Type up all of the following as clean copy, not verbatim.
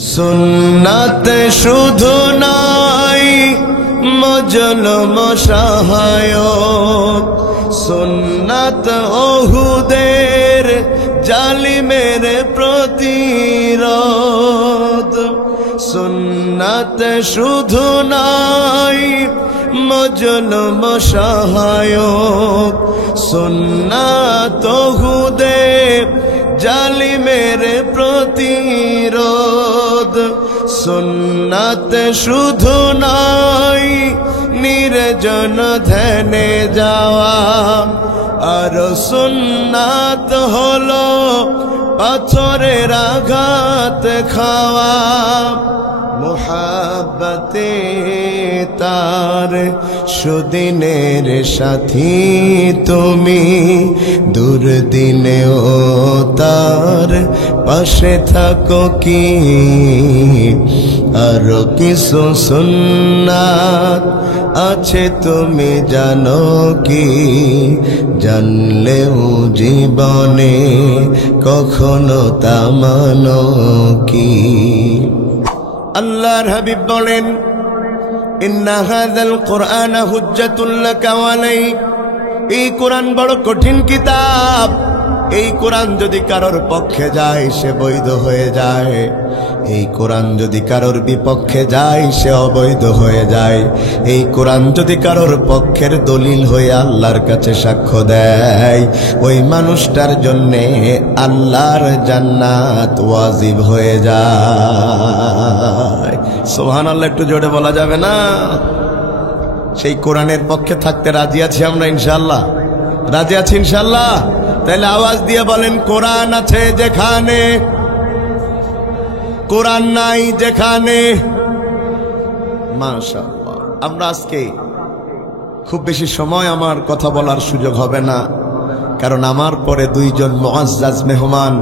সুন্নাত শুধু নাই মজলুম সহায়ক, সুন্নাত ওহুদের জালিমের প্রতিরোধ। সুন্নাত শুধু নাই মজলুম সহায়ক, সুন্নাত ওহুদের জালিমের প্রতিরোধ। সুন্নাত শুধু নাই নির্জন ধ্যানে যাওয়া, আর সুন্নাত হলো পাথরের আঘাত খাওয়া। মুহাব্বতে তার সুদিনের সাথী তুমি, দুর্দিনেও তার পাশে থাকো কি। আর কিছু সুন্নাত আছে তুমি জানো কি, জানলেও জীবনে কখনো তা মানো কি। আল্লাহর হাবিব বলেন, ইন্না হাযাল কুরআনা হুজ্জাতুল লাকা ওয়া আলাইক। এই কোরআন বড় কঠিন কিতাব। এই কোরআন যদি কারোর পক্ষে যায় সে বৈধ হয়ে যায়, এই কোরআন যদি কারোর বিপক্ষে যায় সে অবৈধ হয়ে যায়। এই কোরআন যদি কারোর পক্ষের দলিল হয়ে আল্লাহর কাছে সাক্ষ্য দেয়, ওই মানুষটার জন্যে আল্লাহর জান্নাত ওয়াজিব হয়ে যায়। সুবহানাল্লাহ, একটু জোরে বলা যাবে না? সেই কোরআনের পক্ষে থাকতে রাজি আছি আমরা ইনশাআল্লাহ? রাজি আছি ইনশাআল্লাহ? তাহলে আওয়াজ দিয়ে বলেন, কোরআন আছে যেখানে, কোরআন নাই যেখানে। মাশাআল্লাহ। আমরা আজকে খুব বেশি সময় আমার কথা বলার সুযোগ হবে না, কারণ আমার পরে দুইজন মুআজ্জাজ মেহমান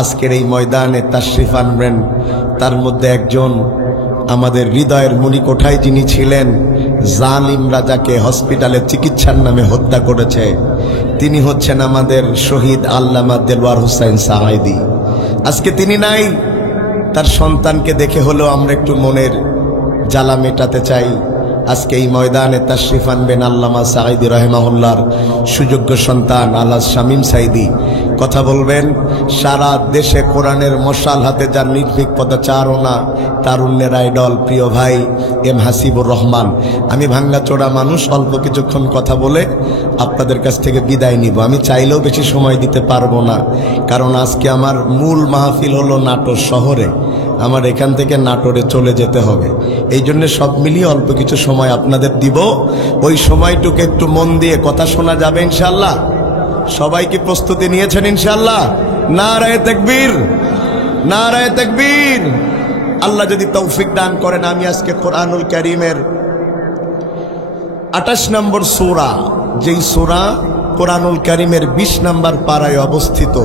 আজকের এই ময়দানে তাশরিফ আনবেন। তার মধ্যে একজন আমাদের হৃদয়ের মণিকোঠায় যিনি ছিলেন, জালিম রাজাকে হসপিটালে চিকিৎসার নামে হত্যা করেছে, তিনি হচ্ছেন আমাদের শহীদ আল্লামা দেলওয়ার হোসেন সাঈদী। আজকে তিনি নাই। তার সন্তানকে দেখে হলেও আমরা একটু মনের জ্বালা মেটাতে চাই। আজকে এই ময়দানে তাশরিফ আনবেন আল্লামা সাঈদী রাহিমাহুল্লাহর সুযোগ্য সন্তান আলহাজ শামীম সাঈদী। কথা বলবেন। সারা দেশে কোরআনের মশাল হাতে যার নির্ভীক পদচারণা, তারুণ্যের আইডল প্রিয় ভাই এম হাসিবুর রহমান। আমি ভাঙ্গাচোরা মানুষ, অল্প কিছুক্ষণ কথা বলে আপনাদের কাছ থেকে বিদায় নিব। আমি চাইলেও বেশি সময় দিতে পারবো না, কারণ আজকে আমার মূল মাহফিল হলো নাটোর শহরে। আমার এখান থেকে নাটোরে চলে যেতে হবে। এই জন্য সব মিলিয়ে অল্প কিছু সময় আপনাদের দিব। ওই সময়টুকু একটু মন দিয়ে কথা শোনা যাবে ইনশাআল্লাহ? সবাই কি প্রস্তুতি নিয়েছেন ইনশাআল্লাহ? নারায়ে তাকবীর, নারায়ে তাকবীর। আল্লাহ যদি তৌফিক দান করেন, আমি আজকে কোরআনুল কারীমের 28 নম্বর সূরা, যেই সূরা কোরআনুল কারীমের 20 নম্বর পারায় অবস্থিত,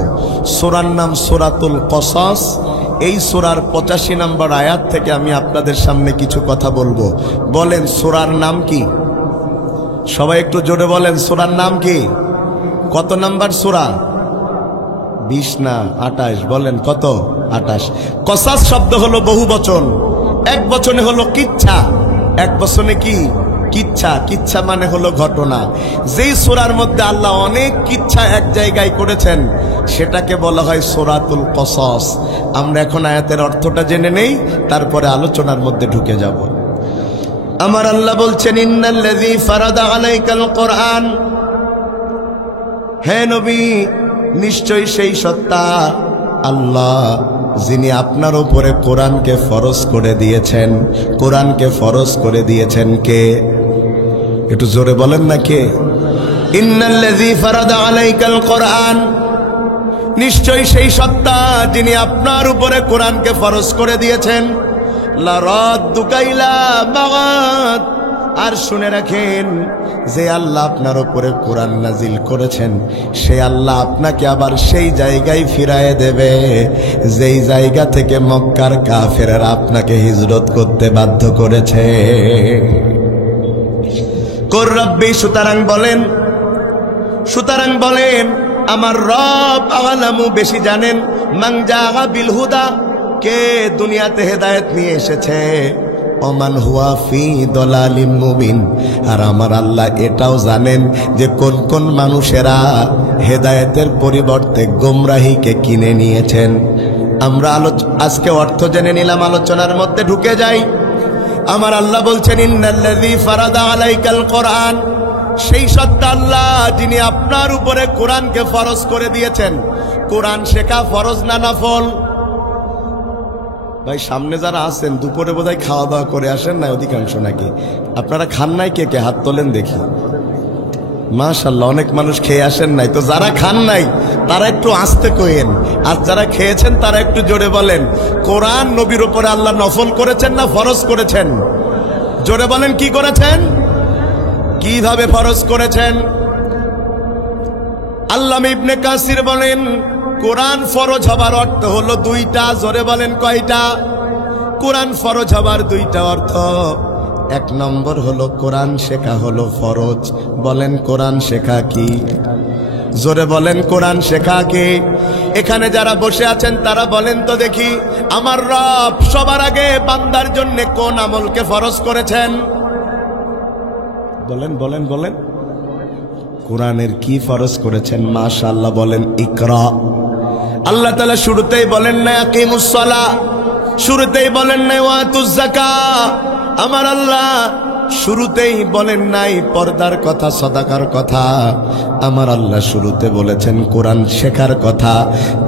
সূরার নাম সূরাতুল কসাস। এই সূরার 85 নম্বর আয়াত থেকে আমি আপনাদের সামনে কিছু কথা বলবো। বলেন সূরার নাম কি? সবাই একটু জোরে বলেন, সূরার নাম কি? কত নাম্বার সূরা? 20 না 28? বলেন কত? 28। কসাস শব্দ হলো বহু বচন, এক বচনে হলো কিচ্ছা। এক বচনে কি? কিচ্ছা। কিচ্ছা মানে হলো ঘটনা। যেই সূরার মধ্যে আল্লাহ অনেক কিচ্ছা এক জায়গায় করেছেন, সেটাকে বলা হয় সূরাতুল কসাস। আমরা এখন আয়াতের অর্থটা জেনে নেই, তারপরে আলোচনার মধ্যে ঢুকে যাব। আমার আল্লাহ বলছেন, ইন্নাল্লাযী ফারাদা আলাইকাল কোরআন। হে নবী, নিশ্চয়ই সেই সত্তা আল্লাহ যিনি আপনার উপরে কোরআনকে ফরজ করে দিয়েছেন। কোরআনকে ফরজ করে দিয়েছেন কে? একটু জোরে বলেন না কে? ইন্নাল্লাযী ফারাদা আলাইকাল কোরআন, নিশ্চয়ই সেই সত্তা যিনি আপনার উপরে কোরআনকে ফরজ করে দিয়েছেন। লা রাদ্দুকা ইলা মাআদ। আর শুনে রাখেন, যে আল্লাহ আপনার উপরে কোরআন নাজিল করেছেন, সে আল্লাহ আপনাকে আবার সেই জায়গায় ফিরায় দেবে যেই জায়গা থেকে মক্কার কাফেররা আপনাকে হিজরত করতে বাধ্য করেছে। কোর রব্বি, সুতরাং বলেন আমার রব আলামু, বেশি জানেন। মান জাআ বিল হুদা, কে দুনিয়াতে হেদায়েত নিয়ে এসেছে? ওমান হুয়া ফি দলালিম মুবিন। আর আমার আল্লাহ এটাও জানেন যে কোন কোন মানুষেরা হেদায়েতের পরিবর্তে গোমরাহিকে কিনে নিয়েছেন। আমরা আজকে অর্থ জেনে নিলাম, আলোচনার মধ্যে ঢুকে যাই। আমার আল্লাহ বলছেন ইন্নাল্লাযী ফারাদা আলাইকাল কোরআন, সেই সত্তা আল্লাহ যিনি আপনার উপরে কোরআনকে ফরজ করে দিয়েছেন। কোরআন শেখা ফরজ না নফল? ভাই সামনে যারা আছেন দুপুরে বোধহয় খাওয়া দাওয়া করে আসেন না অধিকাংশ, নাকি আপনারা খান নাই? কে কে হাত তোলেন দেখি। মাশাআল্লাহ, অনেক মানুষ খেয়ে আসেন নাই। তো যারা খান নাই তারা একটু আস্তে কইেন, আর যারা খেয়েছেন তারা একটু জোরে বলেন। কোরআন নবীর উপরে আল্লাহ নফল করেছেন না ফরজ করেছেন? জোরে বলেন, কি করেছেন? কিভাবে ফরজ করেছেন? আল্লামা ইবনে কাসির বলেন কোরআন ফরজ হবার অর্থ হলো দুইটা। জোরে বলেন, কয়টা? কোরআন ফরজ হবার দুইটা অর্থ। এক নম্বর হলো কোরআন শেখা হলো ফরজ। বলেন কোরআন শেখা কি? জোরে বলেন, কোরআন শেখা কি? এখানে যারা বসে আছেন তারা বলেন তো দেখি, আমার রব সবার আগে বান্দার জন্য কোন আমলকে ফরজ করেছেন? বলেন বলেন বলেন। কোরআনের কি ফরজ করেছেন? মাশাআল্লাহ, বলেন ইকরা। আল্লাহ তাআলা শুরুতেই বলেন না আকিমুস সালাহ, শুরুতেই বলেন না ওয়াতুজ যাকাত। আমার আল্লাহ শুরুতেই বলেন নাই পর্দার কথা, সাদাকার কথা। আমার আল্লাহ শুরুতে বলেছেন কোরআন শেখার কথা।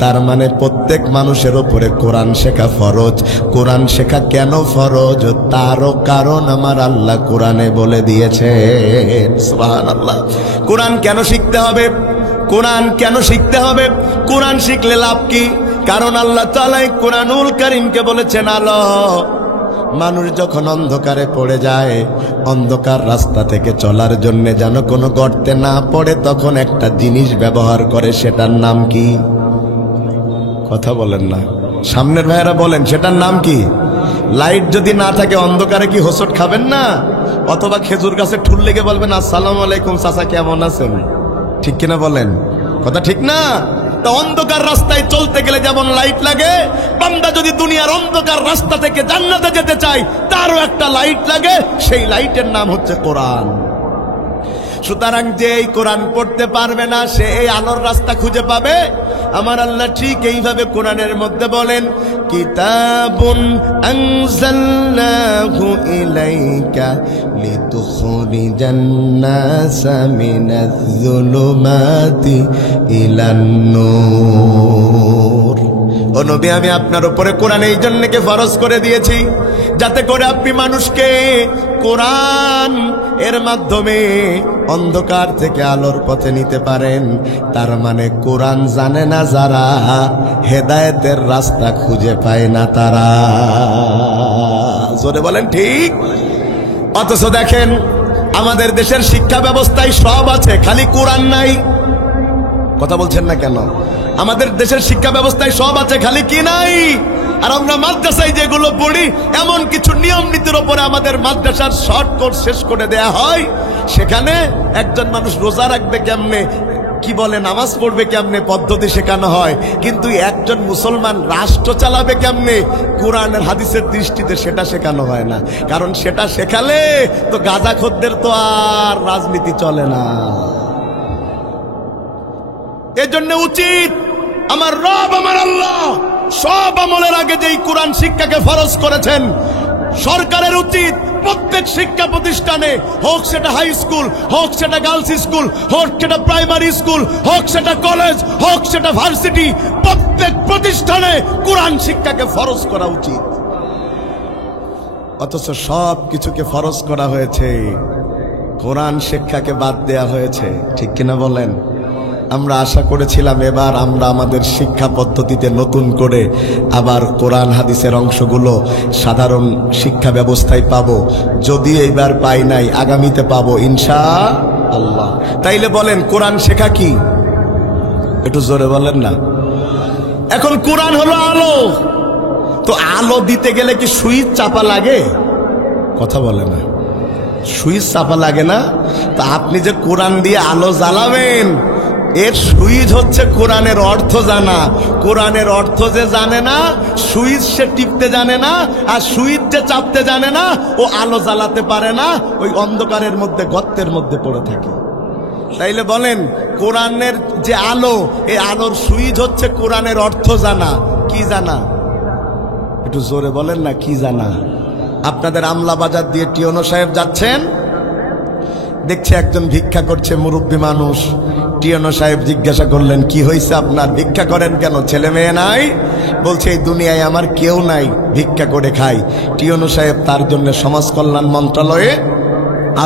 তার মানে প্রত্যেক মানুষের উপরে কোরআন শেখা ফরজ। কোরআন শেখা কেন ফরজ তারও কারণ আমার আল্লাহ কোরআনে বলে দিয়েছে। সুবহানাল্লাহ। কোরআন কেন শিখতে হবে? কোরআন কেন শিখতে হবে? কোরআন শিখলে লাভ কি? কারণ আল্লাহ তাআলা কোরআনুল কারীমকে বলেছেন আলো। মানুষ যখন অন্ধকারে পড়ে যায়, অন্ধকার রাস্তা থেকে চলার জন্য যেন কোনো গর্তে না পড়ে, তখন একটা জিনিস ব্যবহার করে, সেটার নাম কি? কথা বলেন না, সামনের ভাইয়েরা বলেন, সেটার নাম কি? লাইট যদি না থাকে অন্ধকারে কি হোঁচট খাবেন না? অথবা খেজুর গাছে ঠুল লেগে বলবেন আসসালামু আলাইকুম চাচা কেমন আছেন? ঠিক কিনা বলেন? কথা ঠিক না? তা অন্ধকার রাস্তায় চলতে গেলে যেমন লাইট লাগে, বান্দা যদি দুনিয়ার অন্ধকার রাস্তা থেকে জান্নাতে যেতে চায় তারও একটা লাইট লাগে, সেই লাইটের নাম হচ্ছে কোরআন। সুতরাং যে এই কোরআন পড়তে পারবে না সে এই আলোর রাস্তা খুঁজে পাবে। আমার আল্লাহ ঠিক এইভাবে কোরআনের মধ্যে বলেন কিতাবুন আনজালনাহু ইলাইকা লিতুখরিজান নাসা মিনাজ যুলুমাতি ইলান নূর। ও নবী, আমি আপনার উপরে কোরআন এই জন্যকে ফরজ করে দিয়েছি যাতে করে আপনি মানুষকে কোরআন এর মাধ্যমে অন্ধকার থেকে আলোর পথে নিতে পারেন। তার মানে কোরআন জানে না যারা, হেদায়েতের রাস্তা খুঁজে পায় না তারা। জোরে বলেন ঠিক। অথচ দেখেন আমাদের দেশের শিক্ষা ব্যবস্থায় সব আছে, খালি কোরআন নাই। কথা বলছেন না কেন? আমাদের দেশের শিক্ষা ব্যবস্থায় সব আছে, খালি কি নাই? আর আমরা মাদ্রাসায় যেগুলো পড়ি, এমন কিছু নিয়ম নীতির উপরে আমাদের মাদ্রাসার শর্ট কোর্স শেষ করে দেয়া হয়। সেখানে একজন মানুষ রোজা রাখবে কেমনে, কি বলে নামাজ পড়বে কেমনে পদ্ধতি শেখানো হয়, কিন্তু একজন মুসলমান রাষ্ট্র চালাবে কেমনে কোরআনের হাদিসের দৃষ্টিতে সেটা শেখানো হয় না। কারণ সেটা শেখালে তো গাঁজাখোরদের তো আর রাজনীতি চলে না। এজন্য উচিত আমার রব আমার আল্লাহ সব আমলের আগে যেই কোরআন শিক্ষাকে ফরজ করেছেন, সরকারের উচিত প্রত্যেক শিক্ষা প্রতিষ্ঠানে, হোক সেটা হাই স্কুল, হোক সেটা গার্লস স্কুল, হোক সেটা প্রাইমারি স্কুল, হোক সেটা কলেজ, হোক সেটা ভার্সিটি, প্রত্যেক প্রতিষ্ঠানে কোরআন শিক্ষাকে ফরজ করা উচিত। অথচ সব কিছুকে ফরজ করা হয়েছে, কোরআন শিক্ষাকে বাদ দেয়া হয়েছে। ঠিক কিনা বলেন? আমরা আশা করেছিলাম এবার আমরা আমাদের শিক্ষা পদ্ধতিতে নতুন করে আবার কোরআন হাদিসের অংশগুলো সাধারণ শিক্ষা ব্যবস্থায় পাবো। যদি এইবার পাই নাই, আগামীতে পাবো ইনশাআল্লাহ। তাইলে বলেন কোরআন শেখা কি? একটু জোরে বলেন না। এখন কোরআন হলো আলো, তো আলো দিতে গেলে কি সুইচ চাপা লাগে? কথা বলে না, সুইচ চাপা লাগে না? তা আপনি যে কোরআন দিয়ে আলো জ্বালাবেন, এর সুইচ হচ্ছে কোরআনের অর্থ জানা। কোরআনের অর্থ যে জানে না, সুইচ সে টিপতে জানে না, আর সুইচ যে চাপতে জানে না, ও আলো জ্বালাতে পারে না, ওই অন্ধকারের মধ্যে গর্তের মধ্যে পড়ে থাকে। তাইলে বলেন, কোরআনের যে আলো, এই আলোর সুইচ হচ্ছে কোরআনের অর্থ জানা। কি জানা? একটু জোরে বলেন না, কি জানা? আপনাদের আমলা বাজার দিয়ে টিওনো সাহেব যাচ্ছেন, দেখছে একজন ভিক্ষা করছে, মুরব্বী মানুষ। টিওনো সাহেব জিজ্ঞাসা করলেন, কি হয়েছে আপনার, ভিক্ষা করেন কেন, ছেলে মেয়ে নাই? বলছে, এই দুনিয়ায় আমার কেউ নাই, ভিক্ষা করে খাই। টিওনো সাহেব তার জন্য সমাজ কল্যাণ মন্ত্রণালয়ে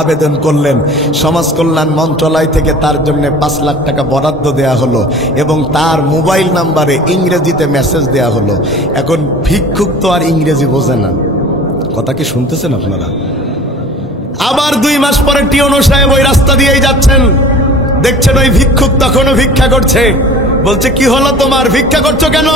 আবেদন করলেন। সমাজ কল্যাণ মন্ত্রণালয় থেকে তার জন্য 5 লাখ টাকা বরাদ্দ দেয়া হলো এবং তার মোবাইল নাম্বারে ইংরেজিতে মেসেজ দেয়া হলো। এখন ভিক্ষুক তো আর ইংরেজি বোঝে না, কথা কি শুনতেছেন আপনারা? আবার 2 মাস পরে টিওনো সাহেব ওই রাস্তা দিয়েই যাচ্ছেন, দেখছেন ওই ভিক্ষুক তখনও ভিক্ষা করছে। বলছে, কি হলো তোমার, ভিক্ষা করছো কেন?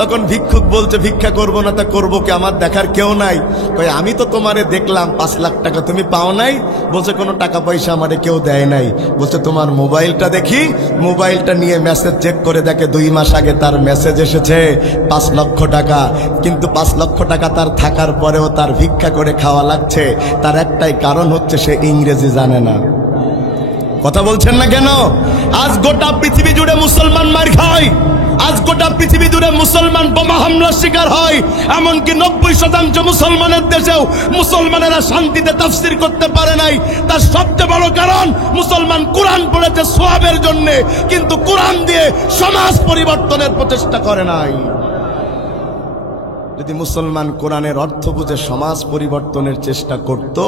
তখন ভিক্ষুক বলছে, ভিক্ষা করবো না তা করবো কি, আমার দেখার কেউ নাই। কই, আমি তো তোমারে দেখলাম 5 লাখ টাকা তুমি পাও নাই। বলছে, কোনো টাকা পয়সা আমারে কেউ দেয় নাই। বলছে, তোমার মোবাইলটা দেখি। মোবাইলটা নিয়ে মেসেজ চেক করে দেখে 2 মাস আগে তার মেসেজ এসেছে 5 লক্ষ টাকা। কিন্তু 5 লক্ষ টাকা তার থাকার পরেও তার ভিক্ষা করে খাওয়া লাগছে। তার একটাই কারণ হচ্ছে, সে ইংরেজি জানে না। কথা বলছেন না কেন? আজ গোটা পৃথিবী জুড়ে মুসলমান মার খায়, আজ গোটা পৃথিবী জুড়ে মুসলমান বোমা হামলার শিকার হয়। এমনকি 90% মুসলমানের দেশেও মুসলমানেরা শান্তিতে তাফসীর করতে পারে নাই। তার সবচেয়ে বড় কারণ, মুসলমান কোরআন পড়েছে সওয়াবের জন্য, কিন্তু কোরআন দিয়ে সমাজ পরিবর্তনের প্রচেষ্টা করে নাই। যদি মুসলমান কোরআনের অর্থ বুঝে সমাজ পরিবর্তনের চেষ্টা করত,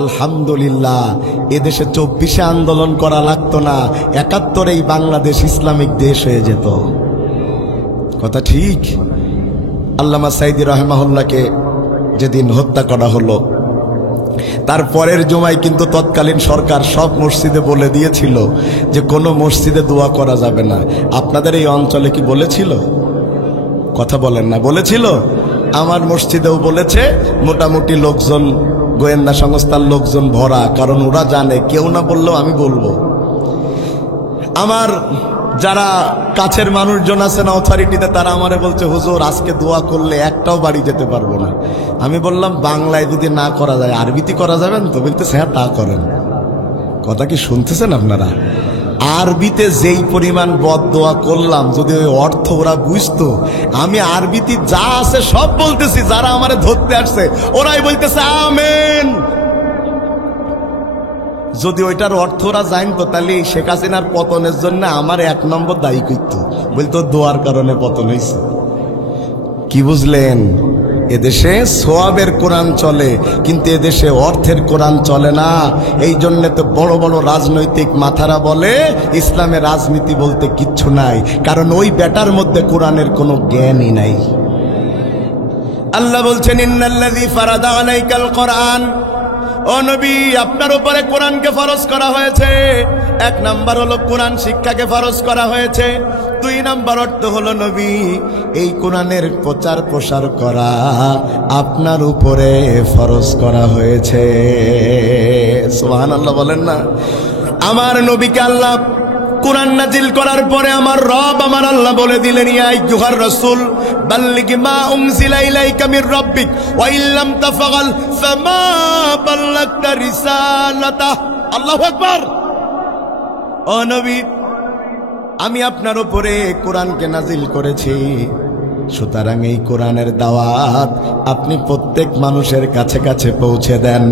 আলহামদুলিল্লাহ, এদেশে 24-এ আন্দোলন করা লাগতো না, 71-এই বাংলাদেশ ইসলামিক দেশ হয়ে যেত। কথা ঠিক? আল্লামা সাইদি রাহমাহুল্লাহকে যেদিন হত্যা করা হলো, তার পরের জুমায় কিন্তু তৎকালীন সরকার সব মসজিদে বলে দিয়েছিল যে কোনো মসজিদে দোয়া করা যাবে না। আপনাদের এই অঞ্চলে কি বলেছিল? কথা বলেন না, বলেছিল? আমার মসজিদেও বলেছে। মোটামুটি লোকজন, গোয়েন্দা সংস্থার লোকজন ভরা, কারণ ওরা জানে কেউ না বললেও আমি বলবো। আমার যারা কাছের মানুষজন আছেন অথরিটিতে, তারা আমারে বলছে, হুজুর আজকে দোয়া করলে একটাও বাড়ি যেতে পারবো না। আমি বললাম, বাংলায় যদি না করা যায় আরবিতে করা যাবেন তো? বলতেছে, হ্যাঁ তা করেন। কথা কি শুনতেছেন আপনারা? আরবিতে যেই পরিমাণ বদদোয়া করলাম, যদি ওই অর্থ ওরা বুঝতো। আমি আরবিতে যা আছে সব বলতেছি, যারা আমারে ধরতে আসছে ওরাই বলতেছে আমেন। যদি ওইটার অর্থ ওরা জানতো, তাহলে শেখ হাসিনার পতনের জন্য আমার 1 নম্বর দায়ী করতো, বলতো দোয়ার কারণে পতন হয়েছে। কি বুঝলেন? এদেশে সওয়াবের কোরআন চলে, কিন্তু এদেশে অর্থের কোরআন চলে না। এই জন্য তো বড় বড় রাজনৈতিক মাথারা বলে ইসলামে রাজনীতি বলতে কিচ্ছু নাই, কারণ ওই বেটার মধ্যে কোরআনের কোনো জ্ঞানই নাই। আল্লাহ বলছেন, ইন্নাল্লাযী ফারাদা আলাইকাল কোরআন, ও নবী, আপনার উপরে কোরআনকে ফরজ করা হয়েছে। 1 নাম্বার হলো কোরআন শিক্ষাকে ফরজ করা হয়েছে। 2 নাম্বার অর্থ হলো, নবী, এই কোরআনের প্রচার প্রসার করা আপনার উপরে ফরজ করা হয়েছে। সুবহানাল্লাহ বলেন না? আমার নবীকে আল্লাহ কোরআন নাজিল করার পরে আমার রব, আমার আল্লাহ বলে দিলেন, ইয়া আইয়ুহার রাসূল বাল্লিগ মা উনজিলা ইলাইকা মির রাব্বিক ওয়া ইল্লাম তাফআল ফামা বাল্লাগতা রিসালাতাহ। আল্লাহু আকবার। ও নবী, আমি আপনার উপরে কোরআনকে নাজিল করেছি, সুতরাং এই কোরআনের দাওয়াত আপনি প্রত্যেক মানুষের কাছে কাছে পৌঁছে দেন।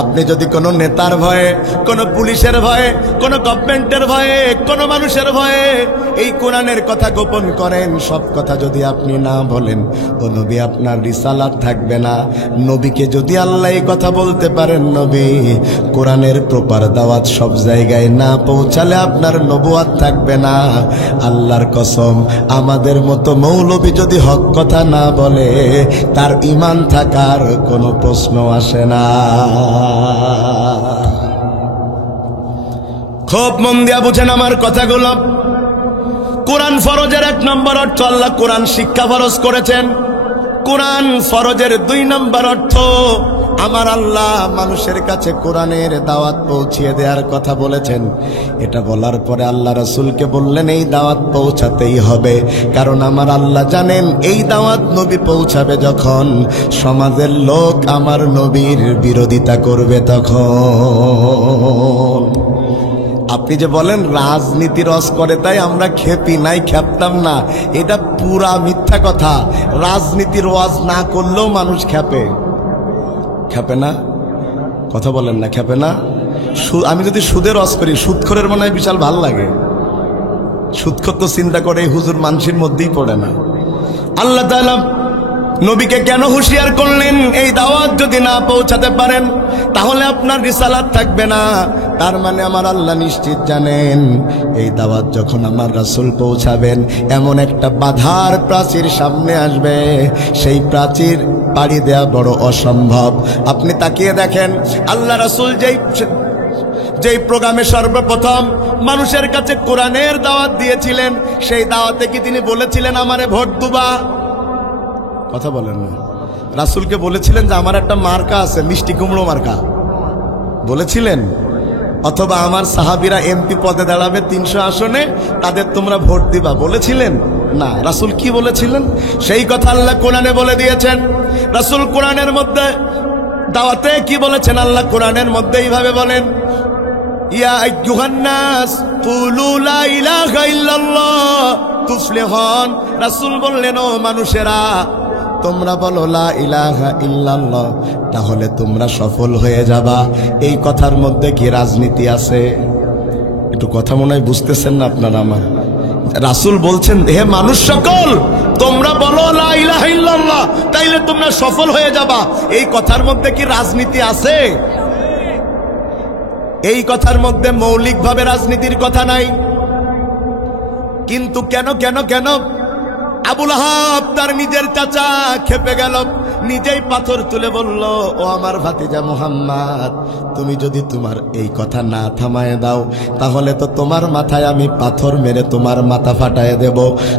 আপনি যদি কোনো নেতার ভয়ে, কোনো পুলিশের ভয়ে, কোনো গভর্নমেন্টের ভয়ে, কোনো মানুষের ভয়ে এই কোরআনের কথা গোপন করেন, সব কথা যদি আপনি না বলেন, ও নবী, আপনার রিসালাত থাকবে না। নবীকে যদি আল্লাহ এই কথা বলতে পারেন, নবী, কোরআনের প্রপার দাওয়াত সব জায়গায় না পৌঁছালে আপনার নবুয়াত থাকবে না। আল্লাহর কসম, আমাদের মতো মৌলবী যদি হক কথা না বলে, তার ঈমান থাকার কোনো প্রশ্ন আসে না। খুব মন দিয়া বুঝেন আমার কথাগুলো। কোরআন ফরজের 1 নম্বর অর্থ, আল্লাহ কোরআন শিক্ষা ফরজ করেছেন। কোরআন ফরজের 2 নম্বর অর্থ আমার আল্লাহ মানুষের কাছে কোরআনের দাওয়াত পৌঁছিয়ে দেওয়ার কথা বলেছেন। এটা বলার পরে আল্লাহ রাসূলকে বললেন এই দাওয়াত পৌঁছাতেই হবে, কারণ আমার আল্লাহ জানেন এই দাওয়াত নবী পৌঁছাবে যখন সমাজের লোক আমার নবীর বিরোধিতা করবে তখন। আপনি যে বলেন রাজনীতি রস করে তাই আমরা খেপি নাই, খেপতাম না, এটা পুরা মিথ্যা কথা। রাজনীতির ওয়াজ না করলেও মানুষ খেপে, খেপে না? কথা বলেন না, খেপে না? আমি যদি সুদের রস করি, সুদখোরের মনে হয় বিশাল ভাল লাগে। সুদখোর তো চিন্তা করে হুজুর মানুষের মধ্যেই পড়ে না। আল্লাহ তাআলা নবীকে কেন হুঁশিয়ার করলেন? এই দাওয়াত যদি না পৌঁছাতে পারেন তাহলে আপনার রিসালাত থাকবে না। তার মানে আমার আল্লাহ নিশ্চিত জানেন এই দাওয়াত যখন আমার রাসূল পৌঁছাবেন এমন একটা বাধার প্রাচীর সামনে আসবে, সেই প্রাচীর পাড়ি দেয়া বড় অসম্ভব। আপনি তাকিয়ে দেখেন আল্লাহ রাসূল যেই প্রোগ্রামে সর্বপ্রথম মানুষের কাছে কোরআনের দাওয়াত দিয়েছিলেন, সেই দাওয়াতে কি তিনি বলেছিলেন আমারে ভোট দিবা? কথা বলেন না। রাসূলকে বলেছিলেন যে আমার একটা মার্কা আছে, মিষ্টি কুমড়ো মার্কা, বলেছিলেন? অথবা আমার সাহাবীরা এমপি পদে দাঁড়াবে 300 আসনে, তাদের তোমরা ভোট দিবা, বলেছিলেন? না। রাসূল কি বলেছিলেন? সেই কথা আল্লাহ কোরআনে বলে দিয়েছেন। রাসূল কোরআনের মধ্যে দাওয়াতে কি বলেছেন? আল্লাহ কোরআনের মধ্যে এইভাবে বলেন, ইয়া আইয়ুহান নাস কুলু লা ইলাহা ইল্লাল্লাহ তুফলিহুন। রাসূল বললেন ও মানুষেরা তোমরা বলো লা ইলাহা ইল্লাল্লাহ, তাহলে তোমরা সফল হয়ে যাবা। এই কথার মধ্যে কি রাজনীতি আছে? একটু কথা মনে হয় বুঝতেছেন না আপনারা আমার। রাসূল বলছেন হে মানুষ সকল তোমরা বলো লা ইলাহা ইল্লাল্লাহ, তাইলে তোমরা সফল হয়ে যাবা। এই কথার মধ্যে কি রাজনীতি আছে? এই কথার মধ্যে মৌলিকভাবে রাজনীতির কথা নাই। কিন্তু কেন কেন কেন আবু লাহাব তার নিজের চাচা খেপে গেল, নিজেই পাথর তুলে বলল, ও আমার ভাতিজা মুহাম্মদ, তুমি যদি তোমার এই কথা না থামায় দাও তাহলে তো তোমার মাথায় আমি পাথর মেরে তোমার মাথা ফাটায় দেব।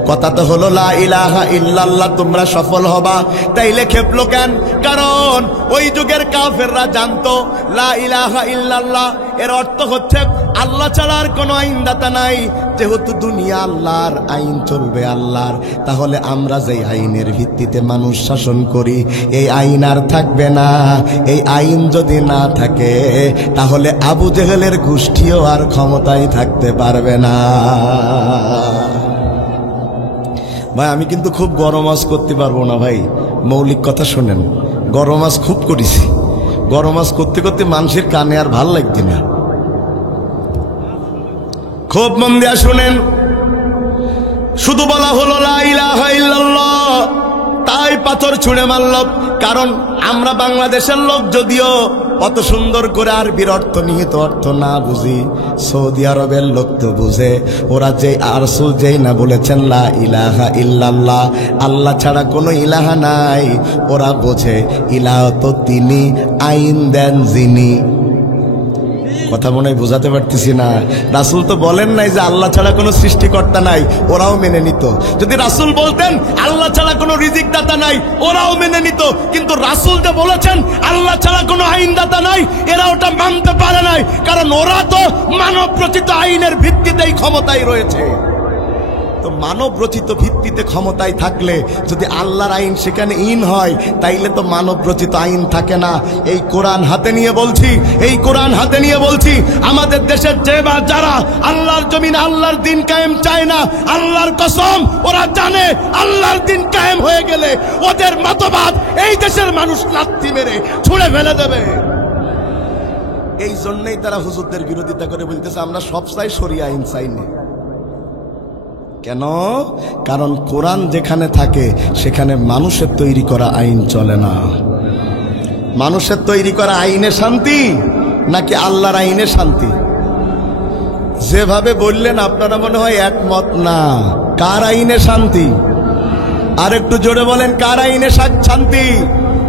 কথা তো হলো লা ইলাহা ইল্লাল্লাহ, তোমরা সফল হবা। তাইলে খেপলো কেন? কারণ ওই যুগের কাফেররা জানতো লা ইলাহা ইল্লাল্লাহ এর অর্থ হচ্ছে আল্লাহ ছাড়া আর কোনো আইনদাতা নাই। যেহেতু দুনিয়া আল্লাহর, আইন চলবে আল্লাহর, তাহলে আমরা যেই আইনের ভিত্তিতে মানুষ শাসন করি এই আইন আর থাকবে না। এই আইন যদি না থাকে তাহলে আবু জেহেলের গোষ্ঠীও আর ক্ষমতায় থাকতে পারবে না। ভাই আমি কিন্তু খুব গরম আজ করতে পারবো না ভাই, মৌলিক কথা শোনেন। গরম আজ খুব করেছি, গরম আজ করতে করতে মানুষের কানে আর ভাল লাগছে না। খুব মন দিয়া শুনেন, শুধু বলা হলো লা ইলাহা ইল্লাল্লাহ, তাই পাথর ছুঁড়ে মারল। কারণ আমরা বাংলাদেশের লোক যদিও অত সুন্দর করে আরবির অর্থ নিহিত অর্থ না বুঝি, সৌদি আরবের লোক তো বুঝে। ওরা যে রাসূল যেই না বলেছেন লা ইলাহা ইল্লাল্লাহ, আল্লাহ ছাড়া কোনো ইলাহা নাই, ওরা বোঝে ইলাহ তো তিনি, আইন দেন যিনি। কথা মনে হয় বোঝাতে পারতেছি না। রাসূল তো বলেন নাই যে আল্লাহ ছাড়া কোনো সৃষ্টিকর্তা নাই, ওরাও মেনে নিত। যদি রাসূল বলতেন আল্লাহ ছাড়া কোনো রিজিকদাতা নাই, ওরাও মেনে নিত। কিন্তু রাসূল যে বলেছেন আল্লাহ ছাড়া কোনো আইনদাতা নাই, এরা ওটা মানতে পারে নাই। কারণ ওরা তো মানব রচিত আইনের ভিত্তিতেই ক্ষমতায় রয়েছে। তো মানব রচিত ভিত্তিতে ক্ষমতায় থাকলে যদি আল্লাহর আইন সেখানে ইন হয়, তাইলে তো মানব রচিত আইন থাকে না। এই কোরআন হাতে নিয়ে বলছি, এই কোরআন হাতে নিয়ে বলছি, আমাদের দেশের যে বা যারা আল্লাহর জমিনে আল্লাহর দিন কায়েম চায় না, আল্লাহর কসম ওরা জানে আল্লাহর দিন কায়েম হয়ে গেলে ওদের মতবাদ এই দেশের মানুষ লাথি মেরে ছুঁড়ে ফেলে দেবে। এই জন্যই তারা হুজুরদের বিরোধিতা করে বলতেছে আমরা সব চাই, শরিয়া আইন চাই না। কেন? কারণ কোরআন যেখানে থাকে সেখানে মানুষের তৈরি করা আইন চলে না। মানুষের তৈরি করা আইনে শান্তি নাকি আল্লাহর আইনে শান্তি? যেভাবে বললেন আপনারা মনে হয় একমত না। কার আইনে শান্তি? আর একটু জোরে বলেন, কার আইনে শান্তি?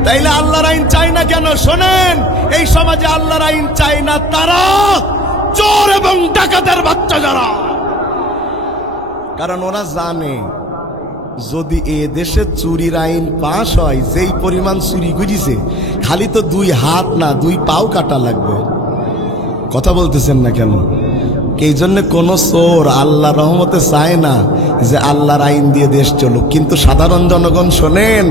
তাইলে আল্লাহর আইন চাই না কেন? শোনেন, এই সমাজে আল্লাহর আইন চাই না তারা চোর এবং ডাকাতের বাচ্চা যারা। কারণ ওরা জানে যদি এ দেশে চুরির আইন পাশ হয়, যেই পরিমাণ চুরি করেছে, খালি তো 2 হাত না 2 পাও কাটা লাগবে। কথা বলতেছেন না কেন? এই জন্য কোন চোর আল্লাহ রহমতে চায় না যে আল্লাহর আইন দিয়ে দেশ চলুক। কিন্তু সাধারণ জনগণ শোনেন,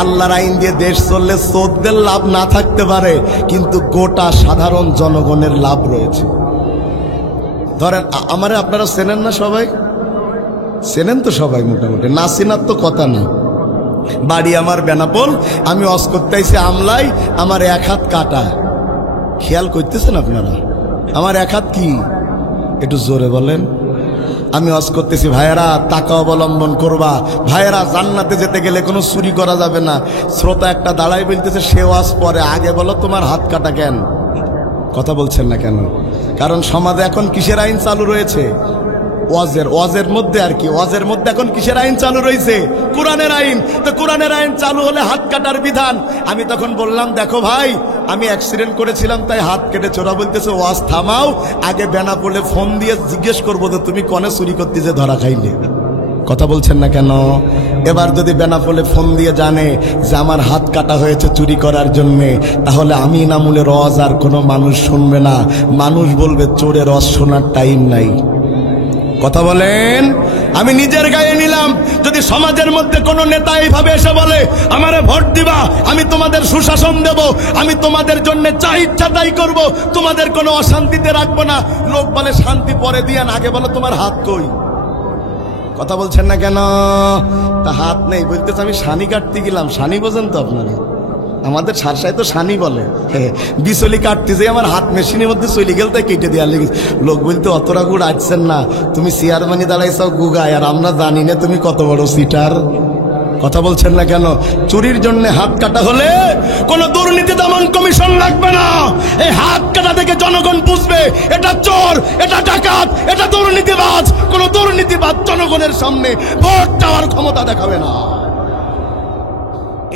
আল্লাহর আইন দিয়ে দেশ চললে চোরদের লাভ না থাকতে পারে, কিন্তু গোটা সাধারণ জনগণের লাভ রয়েছে। ধরেন আমারে আপনারা চেনেন না? সবাই চেনেন তো, সবাই মোটামুটি। না চেনার তো কথা না। বাড়ি আমার বেনাপোল, আমি অস করতে আইছি আমলাই, আমার 1 হাত কাটা। খেয়াল করতেছেন আপনারা? আমার 1 হাত কি? একটু জোরে বলেন। আমি ওয়াজ করতেছি, ভাইয়েরা তাকা অবলম্বন করবা, ভাইয়েরা জান্নাতে যেতে গেলে কোনো চুরি করা যাবে না। শ্রোতা একটা দাঁড়াই বলতেছে, সে ওয়াজ পরে, আগে বলো তোমার হাত কাটা কেন? কথা বলছেন না কেন? কারণ সমাজে এখন কিসের আইন চালু রয়েছে? ওয়াজের মধ্যে আর কি, ওয়াজের মধ্যে এখন কিসের আইন চালু রয়েছে? কোরআনের আইন। তো কোরআনের আইন চালু হলে হাত কাটার বিধান। আমি তখন বললাম, দেখো ভাই, আমি অ্যাক্সিডেন্ট করেছিলাম তাই হাত কেটেছে। ওরা বলতেছে ওয়াজ থামাও, আগে বেনাপোলে ফোন দিয়ে জিজ্ঞেস করবো যে তুমি কনে চুরি করতে যে ধরা খাইলে। কথা বলছেন না কেন? এবার যদি বেনাপোলে ফোন দিয়ে জানে যে আমার হাত কাটা হয়েছে চুরি করার জন্যে, তাহলে আমি নামুলের ওয়াজ আর কোনো মানুষ শুনবে না। মানুষ বলবে চোরের ওয়াজ শোনার টাইম নাই। কথা বলেন। আমি নিজের গায়ে নিলাম, যদি সমাজের মধ্যে কোন নেতা এইভাবে এসে বলে আমারে ভোট দিবা, আমি তোমাদের সুশাসন দেব, আমি তোমাদের জন্য যা ইচ্ছা তাই করব, তোমাদের কোনো অশান্তিতে রাখবো না। লোক বলে শান্তি পরে দিয়ান, আগে বলো তোমার হাত কই? কথা বলছেন না কেন? তা হাত নেই বলতেছে, আমি সানি কাটতে গেলাম। সানি বোঝেন তো আপনারা? আমাদের সারসায় তো সানি বলে। বিচলি কাটতে যে আমার হাত মেশিনের মধ্যে চলে গেল, তাই কেটে দেওয়ার লেগে। লোক বলতে অতটা গুড় আসছেন না, তুমি চেয়ারম্যানই দাঁড়াইছাও গুগায়, আর আমরা জানি না তুমি কত বড় সিটার। কথা বলছেন না কেন? চুরির জন্য হাত কাটা হলে কোন দুর্নীতি দমন কমিশন লাগবে না। এই হাত কাটা থেকে জনগণ বুঝবে এটা চোর, এটা ডাকাত, এটা দুর্নীতিবাজ। কোন দুর্নীতিবাজ জনগণের সামনে ভোট চাওয়ার ক্ষমতা দেখাবে না।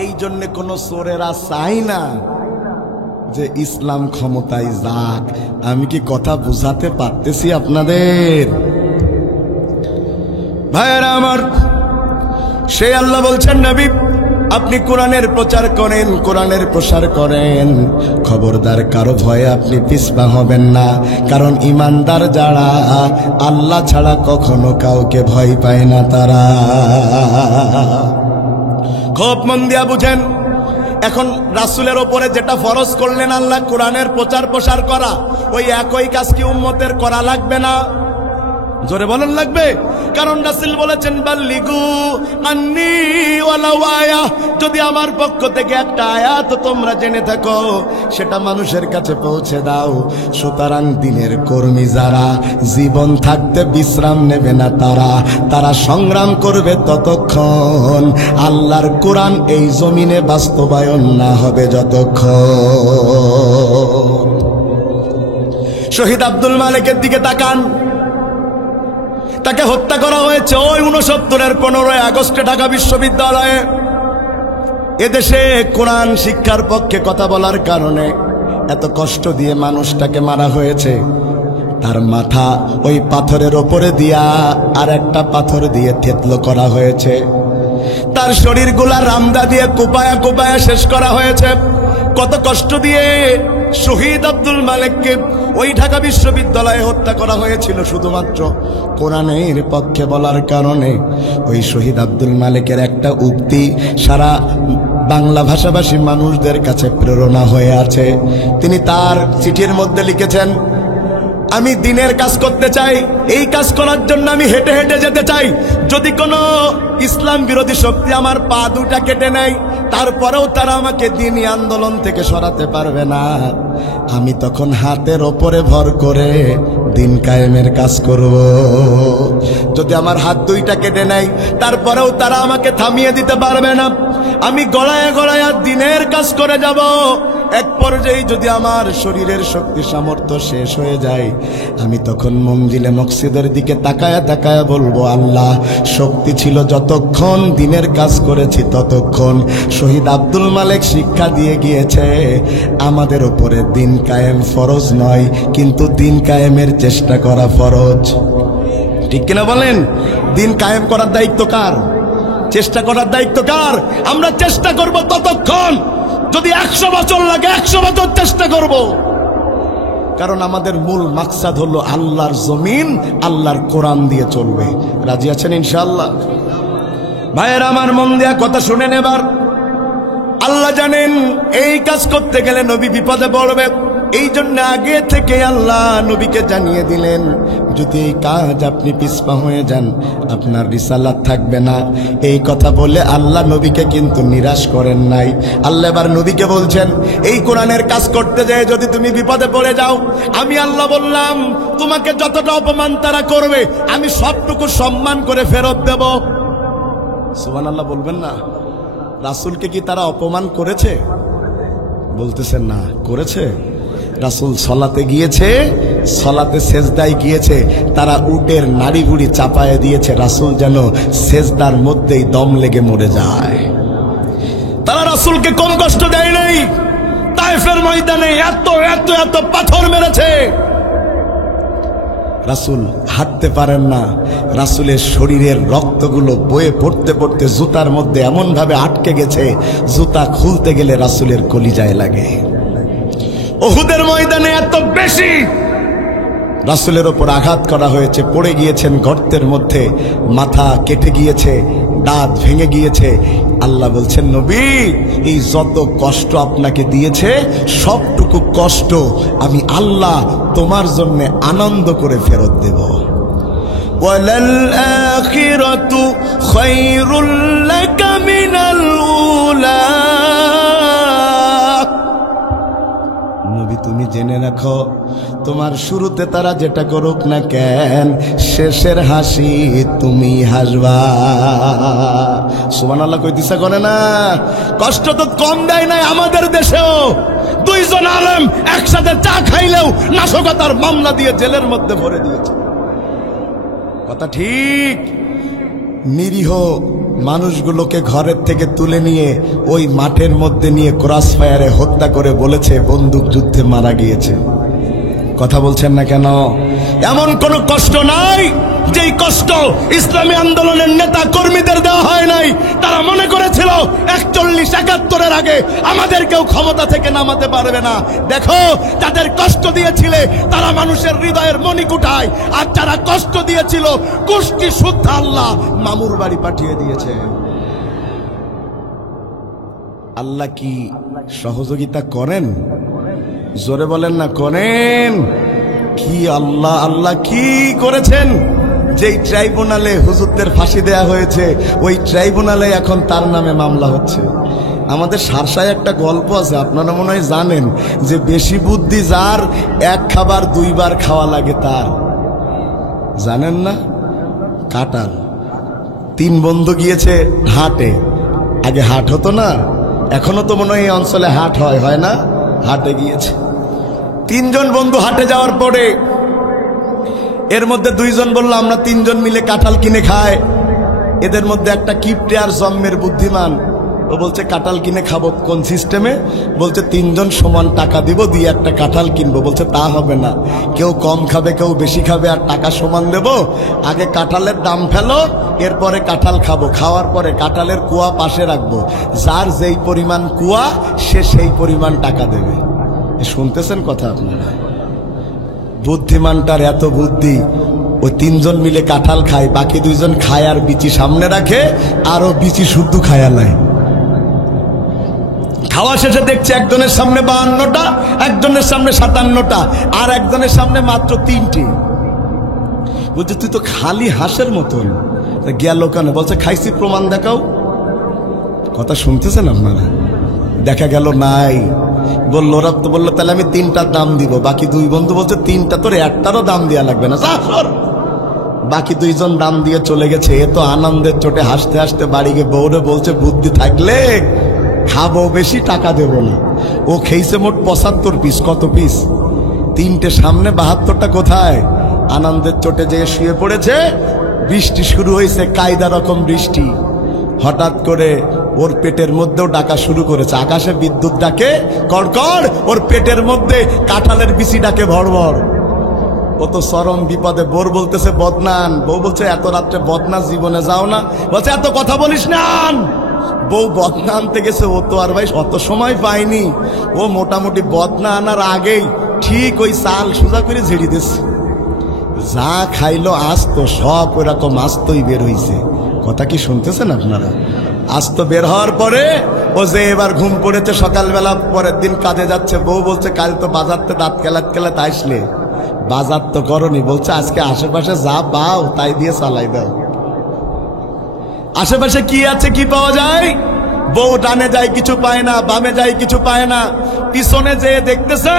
এই জন্য কোন চোরেরা চাই না যে ইসলাম ক্ষমতায় যাক। আমি কি কথা বুঝাতে পারতেছি আপনাদের? ভাইয়েরা আমার, সে আল্লাহ বলছেন, নবী আপনি কোরআনের প্রচার করেন, কোরআনের প্রসার করেন, খবরদার কারো ভয়ে আপনি পিছপা হবেন না। কারণ ইমানদার যারা আল্লাহ ছাড়া কখনো কাউকে ভয় পায় না তারা। খুব মন দিয়া বুঝেন, এখন রাসূলের ওপরে যেটা ফরজ করলেন আল্লাহ, কোরআনের প্রচার প্রসার করা, ওই একই কাজ কি উম্মতের করা লাগবে না? জোরে বলেন লাগবে। কারণ রাসূল বলেছেন, বাল্লিগু আন্নী ওয়ালাউ আয়া, যদি আমার পক্ষ থেকে একটা আয়াত তোমরা জেনে থাকো সেটা মানুষের কাছে পৌঁছে দাও। সুতরাং দিনের কর্মী যারা জীবন থাকতে বিশ্রাম নেবে না, তারা সংগ্রাম করবে ততক্ষণ আল্লাহর কোরআন এই জমিনে বাস্তবায়ন না হবে যতক্ষণ। শহীদ আব্দুল মালেকের দিকে তাকান, তাকে হত্যা করা হয়েছে ওই 69-এর 15 আগস্টে ঢাকা বিশ্ববিদ্যালয়ে। এদেশে কোরআন শিক্ষার পক্ষে কথা বলার কারণে এত কষ্ট দিয়ে মানুষটাকে মারা হয়েছে। তার মাথা ওই পাথরের ওপরে দিয়া আর একটা পাথর দিয়ে থেতলো করা হয়েছে। তার শরীরগুলা রামদা দিয়ে কোপায়া কোপায়া শেষ করা হয়েছে। কত কষ্ট দিয়ে শহীদ আব্দুল মালেককে ওই ঢাকা বিশ্ববিদ্যালয়ে হত্যা করা হয়েছিল শুধুমাত্র কোরআনের পক্ষে বলার কারণে। ওই শহীদ আব্দুল মালেকের একটা উক্তি সারা বাংলা ভাষাভাষী মানুষদের কাছে প্রেরণা হয়ে আছে। তিনি তার চিঠির মধ্যে লিখেছেন, আমি দ্বীনের কাজ করতে চাই, এই কাজ করার জন্য আমি হেঁটে হেঁটে যেতে চাই। যদি কোনো ইসলাম বিরোধী শক্তি আমার পা দুটা কেটে নেয়, তারপরেও তারা আমাকে দ্বীনি আন্দোলন থেকে সরাতে পারবে না। আমি তখন হাতের ওপরে ভর করে দ্বীন কায়েমের কাজ করব। যদি আমার হাত দুইটা কেটে নেয়, তারপরেও তারা আমাকে থামিয়ে দিতে পারবে না। আমি গড়ায় গড়ায় দ্বীনের কাজ করে যাব। এক পর্যায়ে যদি আমার শরীরের শক্তি সামর্থ্য শেষ হয়ে যায়, আমি তখন মঞ্জিলে মকসিদের দিকে তাকায়া তাকায়া বলবো, আল্লাহ, শক্তি ছিল যতক্ষণ দ্বীনের কাজ করেছি ততক্ষণ। শহীদ আব্দুল মালেক শিক্ষা দিয়ে গিয়েছে, আমাদের উপরে দ্বীন কায়েম ফরজ নয়, কিন্তু দ্বীন কায়েমের চেষ্টা করা ফরজ। ঠিক কিনা বলেন? দ্বীন কায়েম করার দায়িত্ব কার? চেষ্টা করার দায়িত্ব কার? আমরা চেষ্টা করব ততক্ষণ, যদি 100 বছর লাগে 100 বছর চেষ্টা করব। কারণ আমাদের মূল মাকসাদ হলো আল্লাহর জমিন আল্লাহর কোরআন দিয়ে চলবে। রাজি আছেন ইনশাআল্লাহ? ভাইয়ের আমার, মন দিয়া কথা শুনেন এবার। আল্লাহ জানেন এই কাজ করতে গেলে নবী বিপদে পড়বে, এই জন্য আগে থেকে আল্লাহ নবীকে জানিয়ে দিলেন, যদি এই কাজ আপনি পিছপা হয়ে যান আপনার রিসালাত থাকবে না। এই কথা বলে আল্লাহ নবীকে কিন্তু নিরাশ করেন নাই। আল্লাহ এবার নবীকে বলছেন, এই কোরআনের কাজ করতে যেয়ে যদি তুমি বিপদে পড়ে যাও, আমি আল্লাহ বললাম তোমাকে যতটা অপমান তারা করবে আমি সবটুকু সম্মান করে ফেরত দেব। সুবহানাল্লাহ বলবেন না? রাসূলকে কি তারা অপমান করেছে? বলতেছেন না, করেছে। রাসূল সলাতে গিয়েছে, সলাতে সেজদায় গিয়েছে, তারা উটের নাড়ি ভুড়ি চাপায়ে দিয়েছে, রাসূল যেন সেজদার মধ্যেই দম লেগে মরে যায়। তারা রাসূলকে কম কষ্ট দেয় নাই। তায়েফের ময়দানে এত এত এত পাথর মেরেছে, রাসূল হাঁটতে পারেন না। রাসূলের শরীরের রক্তগুলো বয়ে পড়তে পড়তে জুতার মধ্যে এমন ভাবে আটকে গেছে, জুতা খুলতে গেলে রাসূলের কলিজায় লাগে। উহুদের ময়দানে এত বেশি রাসূলের ওপর আঘাত করা হয়েছে, পড়ে গিয়েছেন গর্তের মধ্যে, মাথা কেটে গিয়েছে, দাঁত ভেঙে গিয়েছে। আল্লাহ বলছেন, নবী এই যত কষ্ট আপনাকে দিয়েছে সবটুকু কষ্ট আমি আল্লাহ তোমার জন্য আনন্দ করে ফেরত দেব। ওয়ালাল আখিরাতু খায়রুল লাকা মিনাল উলা। নবী তুমি জেনে রাখো, তোমার শুরুতে তারা যেটা করুক না কেন, শেষের হাসি তুমি হাসবা। সুবহানাল্লাহ কইতেছে করে না? কষ্ট তো কম দেয় নাই আমাদের দেশেও। 2 জন আলেম একসাথে চা খাইলেও নাশকতার মামলা দিয়ে জেলের মধ্যে ভরে দিয়েছে। কথা ঠিক। নিরীহ মানুষগুলোকে ঘরের থেকে তুলে নিয়ে ওই মাঠের মধ্যে নিয়ে ক্রস ফায়ারে হত্যা করে বলেছে বন্দুক যুদ্ধে মারা গিয়েছে। কথা বলছেন না কেন? এমন কোন কষ্ট নাই যেই কষ্ট ইসলামী আন্দোলনের নেতা কর্মীদের দেওয়া হয় নাই। তারা মনে করেছিল 41-71-এর আগে আমাদের কেউ ক্ষমতা থেকে নামাতে পারবে না। দেখো, যাদের কষ্ট দিয়েছিলে তারা মানুষের হৃদয়ের মণিকুঠায়, আর যারা কষ্ট দিয়েছিল কুষ্টি শুদ্ধ আল্লাহ মামুর বাড়ি পাঠিয়ে দিয়েছে। আল্লাহ কি সহযোগিতা করেন? জোরে বলেন না, করেন। কি আল্লাহ, আল্লাহ কি করেছেন? যেই ট্রাইব্যুনালে হুজুরদের ফাঁসি দেয়া হয়েছে ওই ট্রাইব্যুনালে এখন তার নামে মামলা হচ্ছে। আমাদের সারসায় একটা গল্প আছে, আপনারা মনে হয় জানেন, যে বেশি বুদ্ধি যার, এক খাবার 2 বার খাওয়া লাগে তার। জানেন না? কাঁঠাল 3 বন্ধু গিয়েছে হাটে। আগে হাট হতো না, এখনো তো মনে হয় এই অঞ্চলে হাট হয় না? হাটে গিয়েছে 3 জন বন্ধু। হাটে যাওয়ার পরে এর মধ্যে 2 জন বলল আমরা 3 জন মিলে কাঁঠাল কিনে খাই। এদের মধ্যে একটা কিপটে আর জন্মের বুদ্ধিমান, ও বলছে কাঁঠাল কিনে খাবো। কোন সিস্টেমে? বলছে 3 জন সমান টাকা দিব, দিয়ে একটা কাঁঠাল কিনবো। বলছে তা হবে না, কেউ কম খাবে কেউ বেশি খাবে, আর টাকা সমান দেব। আগে কাঁঠালের দাম ফেলো, এরপরে কাঁঠাল খাবো, খাওয়ার পরে কাঁঠালের কুয়া পাশে রাখবো, যার যেই পরিমাণ কুয়া সে সেই পরিমাণ টাকা দেবে। শুনতেছেন কথা আপনারা? বুদ্ধিমানটার এত বুদ্ধি, ওই 3 জন মিলে কাঁঠাল খায়, বাকি 2 জন খায় আর বিচি সামনে রাখে, আরো বিচি শুদ্ধ খায়া নাই। খাওয়া শেষে দেখছে একজনের সামনে 52টা, একজনের সামনে 57টা, আর একজনের সামনে মাত্র 3টি। বলছে তুই তো খালি হাঁসের মতন। গেল কেন? বলছে খাইছি, প্রমাণ দেখাও। কথা শুনতেছেন আপনারা? দেখা গেল নাই। বললো ওরা তো বললো তাহলে আমি 3টার দাম দিব। বাকি 2 বন্ধু বলছে 3টা তোর একটারও দাম দেওয়া লাগবে না, যা সর। বাকি 2 জন দাম দিয়ে চলে গেছে। এ তো আনন্দের চোটে হাসতে হাসতে বাড়ি গিয়ে বউরে বলছে বুদ্ধি থাকলে খাবো বেশি, টাকা দেব না। ও খেয়েছে মোট 75 পিস। কত পিস? 3টে সামনে, 72টা কোথায়? আনন্দের চোটে যেয়ে শুয়ে পড়েছে। বৃষ্টি শুরু হয়েছে, কায়দা রকম বৃষ্টি। হঠাৎ করে ওর পেটের মধ্যেও ডাকা শুরু করেছে। আকাশে বিদ্যুৎ ডাকে কড়কড়, ওর পেটের মধ্যে কাঁঠালের বিচি ডাকে ভড়ভড়। ও তো চরম বিপদে। বোর বলতেছে বদনান, বউ বলছে এত রাত্রে বদনা জীবনে যাও না, বলছে এত কথা বলিস না। বউ বদনা আনতে গেছে, ও তো আর ভাই অত সময় পায়নি। ও মোটামুটি বদনা আনার আগেই ঠিক ওই চাল সোজা করে ঝেড়ে দিচ্ছে। যা খাইলো আস্ত সব ওরকম আস্তই বের হইছে। কথা কি শুনতেছেন আপনারা? আস্ত বের হওয়ার পরে ও যে এবার ঘুম পড়েছে, সকালবেলা পরের দিন কাজে যাচ্ছে। বউ বলছে কাল তো বাজারতে দাঁত কেলাত কেলাত আসলে, বাজার তো করনি। বলছে আজকে আশেপাশে যা পাও তাই দিয়ে চালাই দাও। আশেপাশে কি আছে, কি পাওয়া যায়? বউ ডানে যায় কিছু পায় না, বামে যায় কিছু পায় না। পিছনে যে দেখতেছে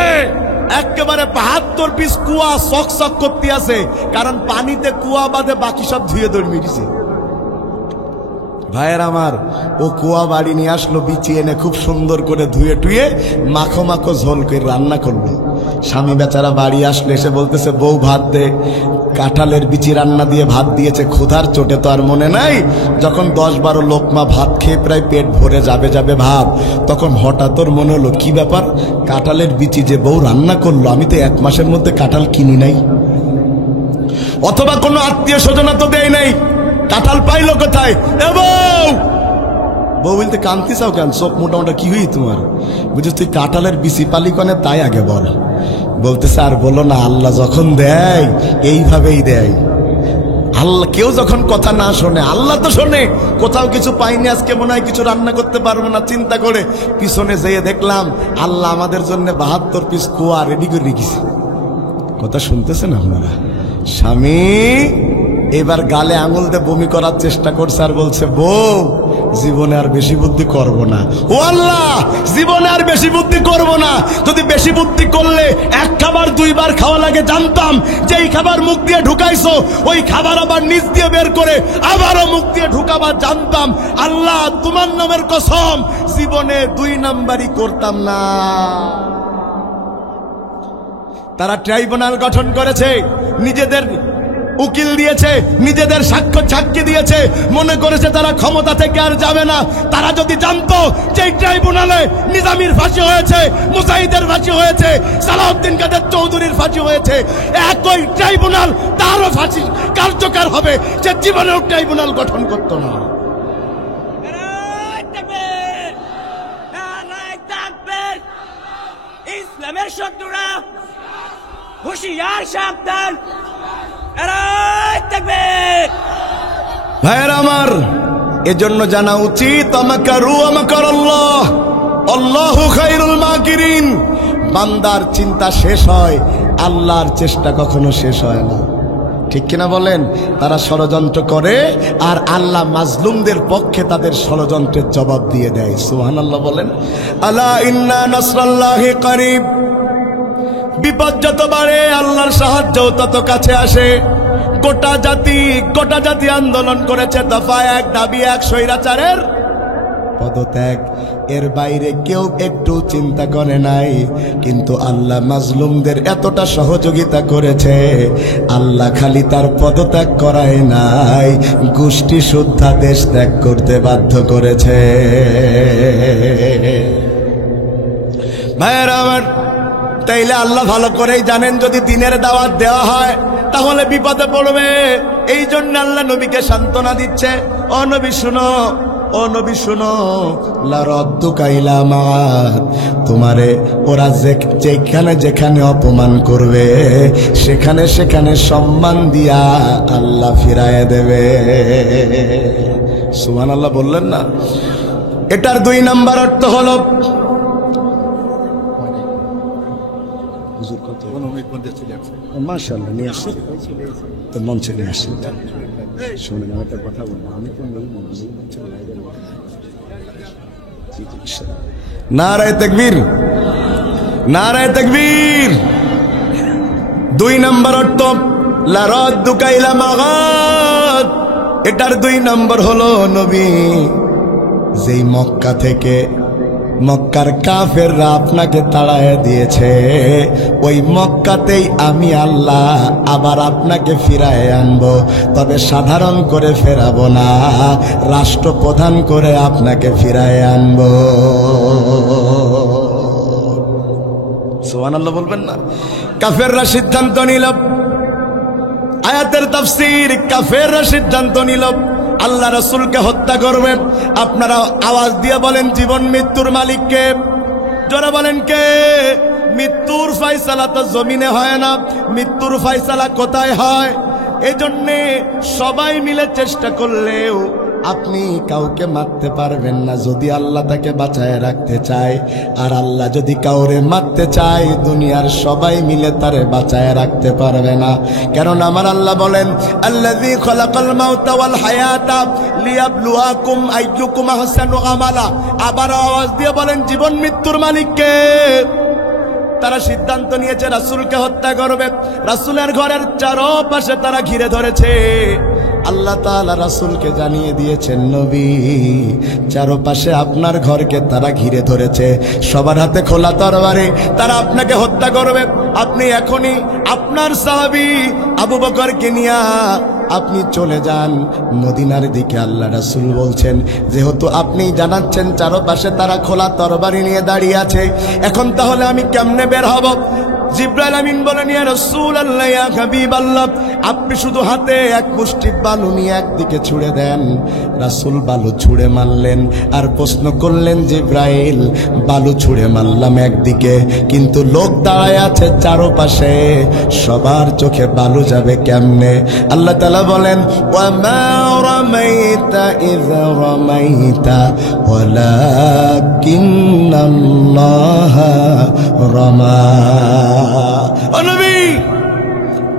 একেবারে 72 পিস কুয়া চকচক করতে আছে, কারণ পানিতে কুয়া বাদে বাকি সব ধুয়ে দৌড় মিটেছে। ভাইয়ের আমার, ও কুয়া বাড়ি নিয়ে আসলো, বিচি এনে খুব সুন্দর করে ধুয়ে টুয়ে মাখো মাখো ঝোল করে রান্না করলো। স্বামী বেচারা বাড়ি আসলে এসে বলতেছে বউ ভাত দে। কাঁঠালের বিচি রান্না দিয়ে ভাত দিয়েছে, ক্ষুধার চোটে তো আর মনে নাই। যখন 10-12 লোকমা ভাত খেয়ে প্রায় পেট ভরে যাবে যাবে ভাব, তখন হঠাৎ ওর মনে হলো কি ব্যাপার, কাঁঠালের বিচি যে বউ রান্না করলো, আমি তো 1 মাসের মধ্যে কাঁঠাল কিনি নাই, অথবা কোনো আত্মীয় স্বজনা তো দেয় নাই, কাঁঠাল পাইলো কোথায়? এ বউ, বউ বলতে কান্তি চাও কেন, চোখ মোটামোটা কি হই তোমার? বুঝছিস তুই কাঁঠালের বিচি পালি কনে, তাই আগে বল। বলতেছে আর বলো না, আল্লাহ যখন দেয় এইভাবেই দেয়। আল্লাহ, কেউ যখন কথা না শোনে আল্লাহ তো শোনে। কোথাও কিছু পাইনি, আজকে মনে হয় কিছু রান্না করতে পারবো না, চিন্তা করে পিছনে যেয়ে দেখলাম আল্লাহ আমাদের জন্য 72 পিস কুয়া রেডি করে রেখেছে। কথা শুনতেছেন আপনারা? স্বামী এবার গালে আঙুল দিয়ে বমি করার চেষ্টা করছে আর বলছে বউ জীবনে আর বেশি বুদ্ধি করব না। ও আল্লাহ, জীবনে আর বেশি বুদ্ধি করব না। যদি বেশি বুদ্ধি করলে 1 খাবার 2 বার খাওয়া লাগে জানতাম, যেই খাবার মুখ দিয়ে ঢুকাইছো ওই খাবার আবার নিচ দিয়ে বের করে আবারও মুখ দিয়ে ঢুকাবার জানতাম। আল্লাহ তোমার নামের কসম, জীবনে 2 নাম্বারই করতাম না। তারা ট্রাইব্যুনাল গঠন করেছে, নিজেদের উকিল দিয়েছে, নিজেদের সাক্ষী দিয়েছে, মনে করেছে তারা ক্ষমতা থেকে আর যাবে না। তারা যদি জানতো যে ট্রাইব্যুনালে নিজামীর ফাঁসি হয়েছে, মুজাহিদের ফাঁসি হয়েছে, সালাউদ্দিন কাদের চৌধুরীর ফাঁসি হয়েছে, একই ট্রাইব্যুনাল তারও ফাঁসি কার্যকর হবে, যে জীবনেও ট্রাইব্যুনাল গঠন করতো না। ইসলামের শত্রুরা হুঁশিয়ার, সাবধান। ভাইয়ের আমার, এজন্য জানা উচিত আমাকারু আমাকারাল্লাহ, আল্লাহু খায়রুল মাকিরিন। বান্দার চিন্তা শেষ হয়, আল্লাহর চেষ্টা কখনো শেষ হয় না। ঠিক কিনা বলেন? তারা ষড়যন্ত্র করে আর আল্লাহ মাজলুমদের পক্ষে তাদের ষড়যন্ত্রের জবাব দিয়ে দেয়। সুবহানাল্লাহ বলেন। আলা ইন্না নাসরাল্লাহি করিব। বিপদ যত বাড়ে আল্লাহর সাহায্য তত কাছে আসে। গোটা জাতি আন্দোলন করেছে, দফা 1, দাবি 1, স্বৈরাচারের পদত্যাগ। এর বাইরে কেউ একটু চিন্তা করে নাই, কিন্তু আল্লাহ মাজলুমদের এতটা সহযোগিতা করেছে। আল্লাহ খালি তার পদত্যাগ করায় নাই, গোষ্ঠী শুদ্ধা দেশ ত্যাগ করতে বাধ্য করেছে। ভাইয়েরা আমার, তাইলে আল্লাহ ভালো করেই জানেন যদি দিনের দাওয়াত দেওয়া হয় তাহলে বিপদে পড়বে। এই জন্য আল্লাহ নবীকে সান্ত্বনা দিচ্ছে, ও নবী শুনো, ও নবী শুনো, লা রাদ্দুকা ইলা মাআদ। তোমারে ওরা যেখানে যেখানে অপমান করবে সেখানে সেখানে সম্মান দিয়া আল্লাহ ফিরায় দেবে। সুবহানাল্লাহ বললেন না? এটার 2 নাম্বার অর্থ হলো মাশাআল্লাহ নিয়ে আসছে তো মঞ্চে নিয়ে আসছে। শুনুন একটা কথা বলবো, আমি তো নারায়ে তাকবীর, নারায়ে তাকবীর। 2 নাম্বার অর্থ লা রাদ্দুকা ইলা মাগাদ। এটার 2 নাম্বার হলো নবী যেই মক্কা থেকে মক্কার কাফেররা আপনাকে তাড়ায় দিয়েছে, ওই মক্কাতেই আমি আল্লাহ আবার আপনাকে ফিরায় আনবো। তবে সাধারণ করে ফেরাবো না, রাষ্ট্রপ্রধান করে আপনাকে ফিরায় আনবো। সুবহানাল্লাহ বলবেন না? কাফেররা সিদ্ধান্ত নিল আয়াতের তাফসীর, কাফেররা সিদ্ধান্ত নিল আল্লাহ রাসূলকে হত্যা করবে। আপনারা আওয়াজ দিয়ে বলেন জীবন মৃত্যুর মালিক কে? জোরে বলেন কে? মৃত্যুর ফয়সালা তো জমিনে হয় না, মৃত্যুর ফয়সালা কোথায় হয়? এজন্যে সবাই মিলে চেষ্টা করলেও আপনি কাউকে মারতে পারবেন না যদি আল্লাহ তাকে বাঁচায় রাখতে চায়। আর আল্লাহ যদি কাউরে মারতে চায়, দুনিয়ার সবাই মিলে তারে বাঁচায় রাখতে পারবে না। কারণ আমার আল্লাহ বলেন, আল্লাযী খালাকাল মাউতা ওয়াল হায়াতা লিয়াবলুয়াকুম আইয়ুকুম আহসানু আমালা। আবার আওয়াজ দিয়ে বলেন জীবন মৃত্যুর মালিক কে? তারা সিদ্ধান্ত নিয়েছে রাসূলকে হত্যা করবে। রাসূলের ঘরের চারপাশে তারা ঘিরে ধরেছে। আল্লাহ তাআলা রাসূলকে জানিয়ে দিয়েছেন, নবী, চারপাশে আপনার ঘরকে তারা ঘিরে ধরেছে, সবার হাতে খোলা তরবারি, তারা আপনাকে হত্যা করবে। আপনি এখনই আপনার সাহাবী আবু বকরকে নিয়ে আপনি চলে যান মদিনার দিকে। আল্লাহ রাসূল বলছেন, যেহেতু আপনি জানাচ্ছেন চারপাশে তারা খোলা তরবারি নিয়ে দাঁড়িয়ে আছে, এখন তাহলে আমি কেমনে বের হব? জিবরাইল আমিন বলেন, ইয়া রাসূলুল্লাহ, ইয়া হাবিবাল্লাহ, আপনি শুধু হাতে এক মুষ্টি বালু নিয়ে একদিকে ছুঁড়ে দেন। রাসূল বালু ছুঁড়ে মারলেন আর প্রশ্ন করলেন, জিবরাইল, বালু ছুঁড়ে মারলাম একদিকে, কিন্তু লোক দাঁড়ায় আছে চারপাশে, সবার চোখে বালু যাবে কেমনে? আল্লাহ তাআলা বলেন, ওয়া মা রামাইতা ইয রামাইতা ওয়ালাকিন্নাল্লাহা রামা। ও নবী,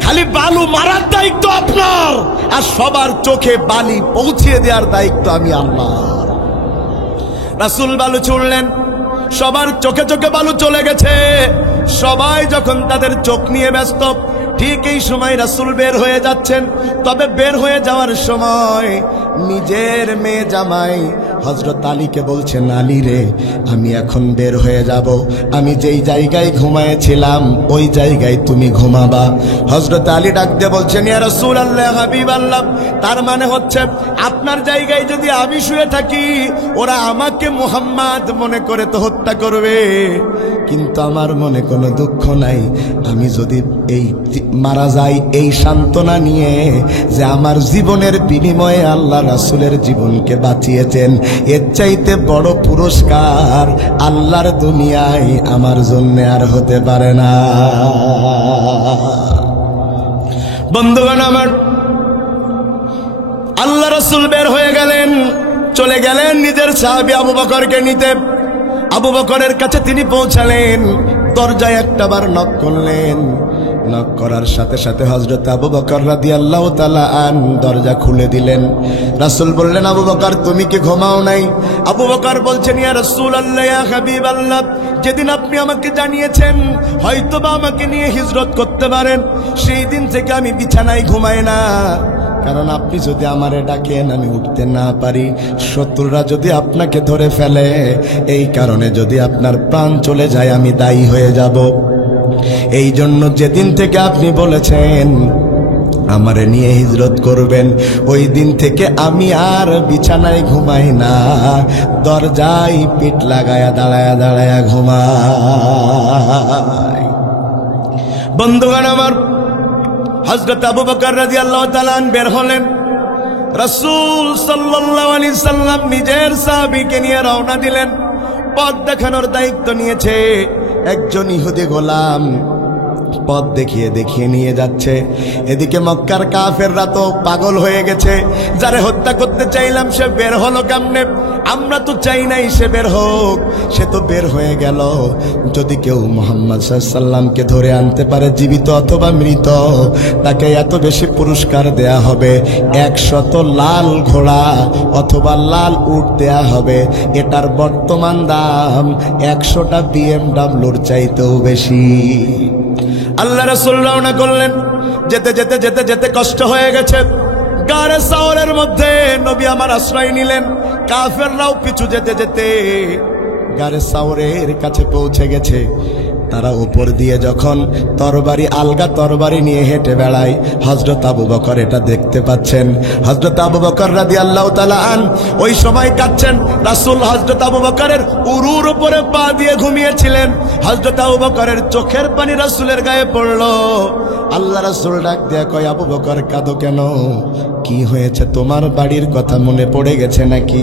খালি বালু মারার দায়িত্ব আপনার, আর সবার চোখে বালি পৌঁছে দেওয়ার দায়িত্ব আমি আল্লাহ। রাসূল বালু ছুড়লেন, সবার চোখে চোখে বালু চলে গেছে। সবাই যখন তাদের চোখ নিয়ে ব্যস্ত, ঠিক এই সময় রাসূল বের হয়ে যাচ্ছেন। তবে বের হয়ে যাওয়ার সময় নিজের মেয়ে জামাই হযরত আলীকে বলছেন, আলী রে, আমি এখন বের হয়ে যাব, আমি যেই জায়গায় ঘুমায়েছিলাম ওই জায়গায় তুমি ঘুমাবা। হযরত আলী ডাক দিয়ে বলছেন, ইয়া রাসূলুল্লাহ, হাবিবাল্লাহ, তার মানে হচ্ছে আপনার জায়গায় যদি আমি শুয়ে থাকি, ওরা আমাকে মুহাম্মদ মনে করে তো হত্যা করবে, কিন্তু আমার মনে কোনো দুঃখ নাই। আমি যদি এই মারা যাই এই সান্ত্বনা নিয়ে যে আমার জীবনের বিনিময়ে আল্লাহ রাসূলের জীবনকে বাঁচিয়েছেন, এর চাইতে বড় পুরস্কার আল্লাহর দুনিয়ায় আমার জন্য আর হতে পারে না। বন্ধুগণ আমার, আল্লাহ রাসূল বের হয়ে গেলেন, চলে গেলেন নিজের সাহাবী আবু বকরকে নিতে। আবু বকরের কাছে তিনি পৌঁছালেন, দরজায় একটাবার নক করলেন। নক করার সাথে সাথে হযরত আবু বকর রাদিয়াল্লাহু তাআলা আন দরজা খুলে দিলেন। রাসূল বললেন, আবু বকর, তুমি কি ঘুমাও নাই? আবু বকর বলছেন, ইয়া রাসূলুল্লাহ, ইয়া হাবিবাল্লাহ, যেদিন আপনি আমাকে জানিয়েছেন হয়তোবা আমাকে নিয়ে হিজরত করতে পারেন, সেই দিন থেকে আমি বিছানায় ঘুমাই না। কারণ আপনি যদি আমারে ডাকেন আমি উঠতে না পারি, শত্রুরা যদি আপনাকে ধরে ফেলে, এই কারণে যদি আপনার প্রাণ চলে যায় আমি দায়ী হয়ে যাব। এই জন্য যেদিন থেকে আপনি বলেছেন আমারে নিয়ে হিজরত করবেন, ওই দিন থেকে আমি আর বিছানায় ঘুমাই না, দরজায় পিঠ লাগায়া দাঁড়ায়া দাঁড়ায়া ঘুমাই। বন্ধুগণ আমার, হযরত আবু বকর রাদিয়াল্লাহু তাআলা বের হলেন। রাসূল সাল্লাল্লাহু আলাইহি সাল্লাম নিজের সাহাবীকে নিয়ে রওনা দিলেন। পথ দেখানোর দায়িত্ব নিয়েছে একজন ইহুদি গোলাম, পথ দেখিয়ে দেখিয়ে নিয়ে যাচ্ছে। এদিকে মক্কার কাফেররা তো পাগল হয়ে গেছে, যারে হত্যা করতে চাইলাম সে বের হলো কেমনে? আমরা তো চাই নাই সে বের হোক, সে তো বের হয়ে গেল। যদি কেউ মুহাম্মদ সাল্লাল্লাহু আলাইহি সাল্লামকে ধরে আনতে পারে জীবিত অথবা মৃত, তাকে এত বেশি পুরস্কার দেয়া হবে, 100 লাল ঘোড়া অথবা লাল উট দেয়া হবে। এটার বর্তমান দাম 100টা বিএমডব্লিউর চাইতেও বেশি। আল্লাহ রাসূল রওনা করলেন। যেতে যেতে যেতে যেতে কষ্ট হয়ে গেছে। গারে সাওরের মধ্যে নবী আমার আশ্রয় নিলেন। কাফেররাও পিছু যেতে যেতে গারে সাওরের কাছে পৌঁছে গেছে। তারা উপর দিয়ে যখন তরবারি আলগা তরবারি নিয়ে হেঁটে বেড়ায়, হযরত আবু বকর এটা দেখতে পাচ্ছেন। হযরত আবু বকর রাদিয়াল্লাহু তাআলা আন ওই সময় কাঁদছেন। রাসূল হযরত আবু বকরের উরুর উপরে পা দিয়ে ঘুমিয়েছিলেন। হযরত আবু বকরের চোখের পানি রাসূলের গায়ে পড়লো। আল্লাহ রাসূল ডাক দিয়ে কয়, আবু বকর কাঁদো কেন? কি হয়েছে? তোমার বাড়ির কথা মনে পড়ে গেছে নাকি?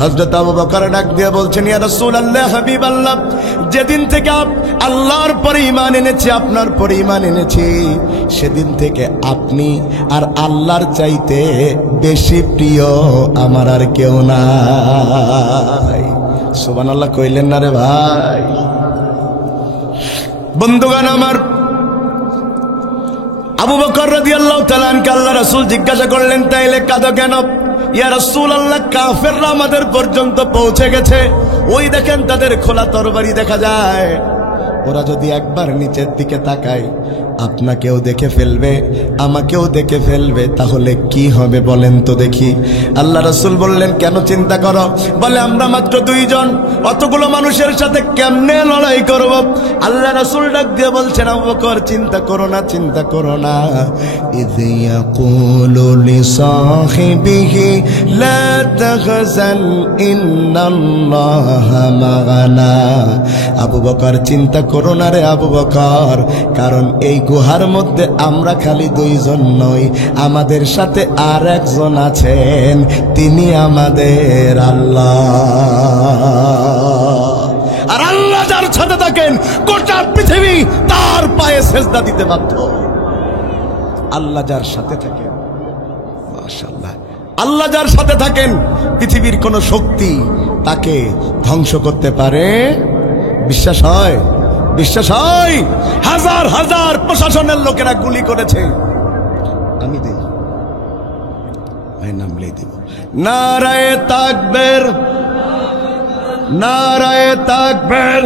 হযরত আবু বকর ডাক দিয়ে বলছেন, ইয়া রাসূলুল্লাহ, হাবিবাল্লাহ, যেদিন থেকে আল্লাহর পরে ঈমান এনেছি, আপনার পরে ঈমান এনেছি, সেদিন থেকে আপনি আর আল্লাহর চাইতে বেশি প্রিয় আমার আর কেউ নাই। সুবহানাল্লাহ কইলেন না রে ভাই? বন্ধুগণ আমার, আবু বকর রাদিয়াল্লাহু তাআলা আনকে আল্লাহ রাসূল জিজ্ঞাসা করলেন, তাইলে কাঁদো কেন? ইয়া রাসূলুল্লাহ, কাফেররা আমাদের পর্যন্ত পৌঁছে গেছে। ওই দেখেন তাদের খোলা তরবারি দেখা যায়। ওরা যদি একবার নিচের দিকে তাকায়, আপনাকেও দেখে ফেলবে, আমাকেও দেখে ফেলবে, তাহলে কি হবে বলেন তো দেখি? আল্লাহ রাসূল বললেন, কেন চিন্তা করো? বলে, আমরা মাত্র 2 জন, অতগুলো মানুষের সাথে কেমনে লড়াই করব? আল্লাহ রাসূল ডাক দিয়ে বলছেন, আবু বকর চিন্তা করো না, চিন্তা করো না। ইয ইয়াকুলু লিসাহিবিহি লা তাহজান ইন্নাল্লাহা মা'ানা। আবু বকর চিন্তা করো না রে আবু বকর, কারণ এই গুহার মধ্যে আমরা খালি 2 জন নই, আমাদের সাথে আর একজন আছেন, তিনি আমাদের আল্লাহ। আর আল্লাহ যার সাথে থাকেন, গোটা পৃথিবী তার পায়ে সেজদা দিতে বাধ্য। আল্লাহ যার সাথে থাকেন, মাশাআল্লাহ, আল্লাহ যার সাথে থাকেন, পৃথিবীর কোন শক্তি তাকে ধ্বংস করতে পারে? বিশ্বাস হয়? বিশ্বাস হয়? হাজার হাজার প্রশাসনের লোকেরা গুলি করেছে, আমি দেই ভাই নামলেই দিব। নারায়ে তাকবীর, নারায়ে তাকবীর।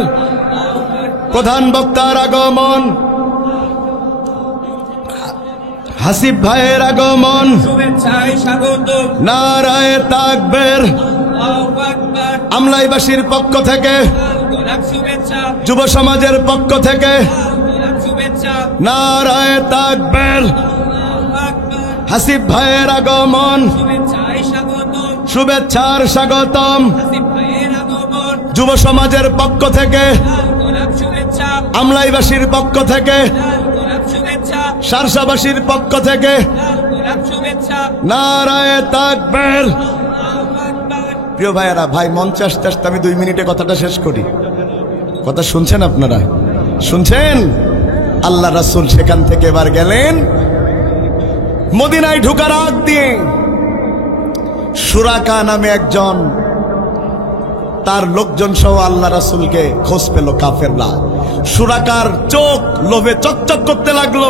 প্রধান বক্তার আগমন, হাসিব ভাইয়ের আগমন, শুভেচ্ছায় স্বাগত। নারায়ে তাকবীর। আল্লাহু আকবার। আমলাইবাসীর পক্ষ থেকে, গোলাপ শুভেচ্ছা। যুব সমাজের পক্ষ থেকে, গোলাপ শুভেচ্ছা। নারায়ে তাকবীর। আল্লাহু আকবার। হাসিব ভাইয়ের আগমন, শুভেচ্ছায় স্বাগত। শুভেচ্ছার স্বাগতম। হাসিব ভাইয়ের আগমন। যুব সমাজের পক্ষ থেকে, গোলাপ শুভেচ্ছা। আমলাইবাসীর পক্ষ থেকে, গোলাপ শুভেচ্ছা। শার্শাবাসীর পক্ষ থেকে, গোলাপ শুভেচ্ছা। নারায়ে তাকবীর। আল্লাহু আকবার। প্রিয় ভাইয়েরা, ভাই মঞ্চে আসতে আসতে আমি 2 মিনিটে কথাটা শেষ করি। কথা শুনছেন আপনারা? শুনছেন? আল্লাহ রাসূল সেখান থেকে এবার গেলেন মদিনায় ঢোকার আগ দিয়ে। সুরাকা নামে একজন, তার লোকজন সহ আল্লাহ রাসূলকে খোঁজ পেল কাফেররা। সুরাকার চোখ লোভে চকচক করতে লাগলো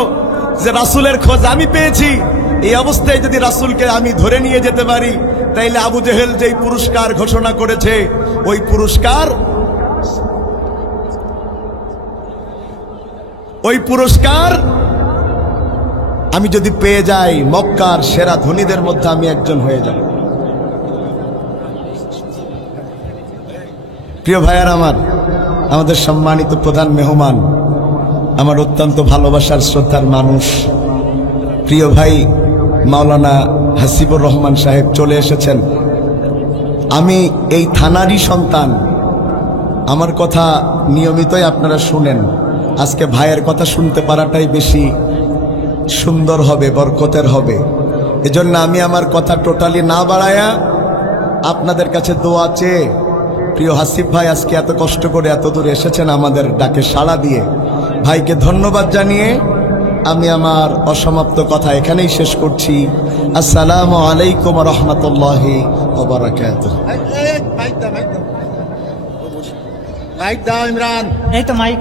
যে রাসূলের খোঁজ আমি পেয়েছি, এই অবস্থায় যদি রাসূলকে আমি ধরে নিয়ে যেতে পারি, তাইলে আবু জেহেল যেই পুরস্কার ঘোষণা করেছে, ওই পুরস্কার আমি যদি পেয়ে যাই, মক্কার সেরা ধনীদের মধ্যে আমি একজন হয়ে যাব। প্রিয় ভাইয়ার আমার, আমাদের সম্মানিত প্রধান মেহমান, আমার অত্যন্ত ভালোবাসার শ্রদ্ধার মানুষ, প্রিয় ভাই মাওলানা হাসিবুর রহমান সাহেব চলে এসেছেন। আমি এই থানারই সন্তান, আমার কথা নিয়মিতই আপনারা শুনেন। আজকে ভাইয়ের কথা শুনতে পারাটাই বেশি সুন্দর হবে, বরকতের হবে। এজন্য আমি আমার কথা টোটালি না বাড়ায়া আপনাদের কাছে দোয়া চেয়ে, প্রিয় হাসিব ভাই আজকে এত কষ্ট করে এত দূর এসেছেন আমাদের ডাকে সাড়া দিয়ে, ভাইকে ধন্যবাদ জানিয়ে আমি আমার অসমাপ্ত কথা এখানেই শেষ করছি। আসসালামু আলাইকুম ওয়া রাহমাতুল্লাহি ওয়া বারাকাতুহু। মাইক দাও ইমরান। এই তো মাইক।